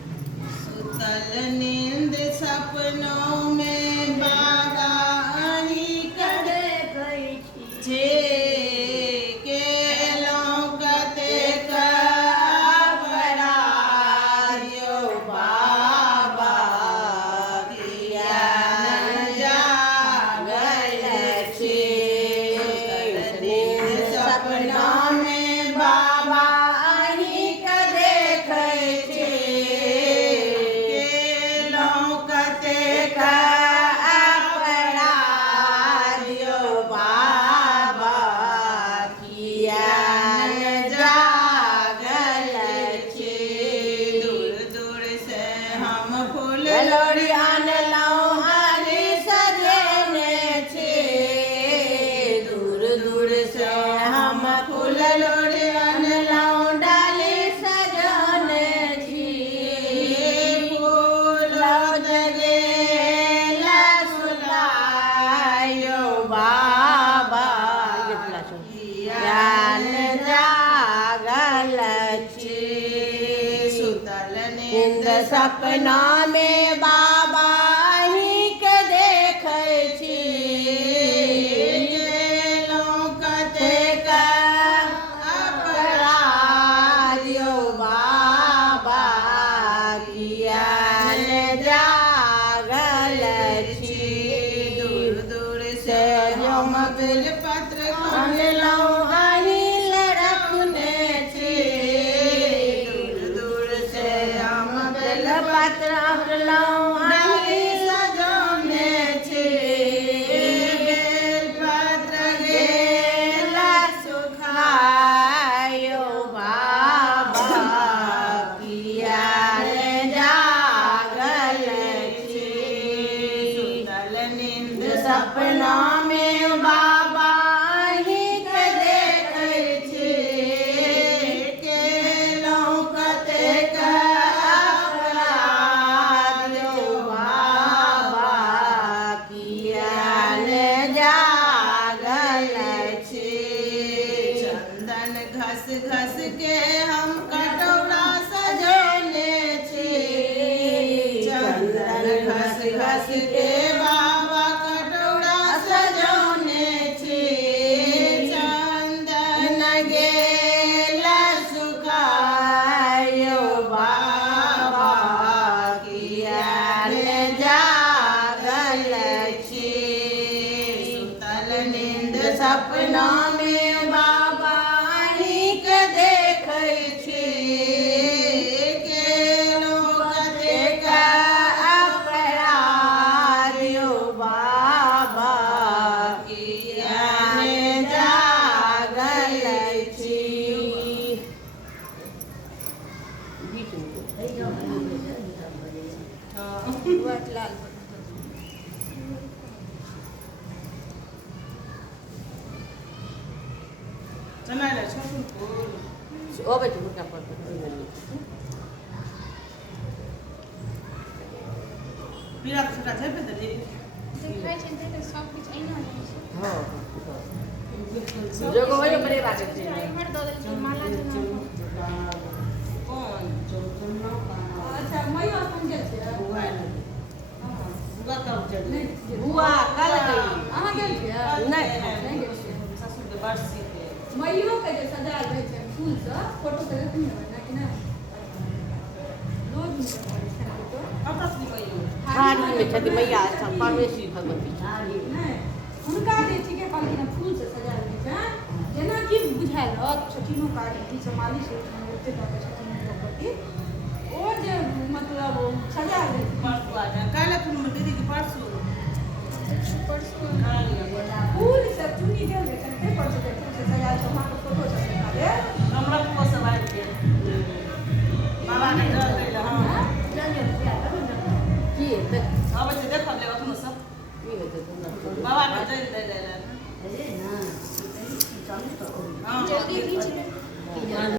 सुतल नींद सपनों में बाबा आनी करे छे के लौकते कबरायो बाबा किया न जागल छे नींद सपनों में बाबा आनी करे छे के लौकते कबरायो बाबा किया न जागल छे दूर दूर से हम फूल लोरी आनलौ हरी सजने छे दूर दूर से हम फूल लोरी आनलौ डाली सजने छी फूल जगेला सुलायो बाबा ज्ञान जागल छे सुतल नींद सपना में बाबा ही के देखै छी लौकते अपराधियो बाबा किया न जागल छी दूर दूर से हम बेल पत्र आनलौ आहिल रखने छी दूर दूर से हम बेल पत्र आनलौ आहिल सजने छी बेल पत्र गेला सुखायो बाबा किया न जागल छी सुतल नींद सपना में बाबा ही के देखै छी के लौकते अपराधियो बाबा किया न जागल छी चंदन घस घस के हम कटोरा सजने छी चंदन घस घस के बाबा कटोरा सजने छी चंदन गेला सुखायो बाबा किया न जागल छी सुतल नींद सपना में बाबा ही के देखै छी के लोकते अपराधियो बाबा किया न जागल छी चनाइला छोटू फूल ओ बेटी मुर्गा पर पीरा छोटा छै पे दे देखै छै त सब कुछ एना रहै छै हां जोगो वही बड़े बात छै हमर दऽ देल छै माला जेना कौन अच्छा मयो अपन गेल छै बुआ बुआ कब चल बुआ कल गई अहाँ गेल छियै नहीं नहीं गेल छियै ससुर के बरसी के मयो के जे सजायल रहै छै फूल से फोटो से देखनी है ना कि नहीं रोज मिलते हैं फोटो कपड़ा से निकलियो थारी में छथि मैया परमेश्वरी भगवती नहीं हुनका जे ठीके कहलखिन फूल से सजायल रहै छै जेना कि बुझायल छठिनो काली समाली से ओते कहै छथिन भगवती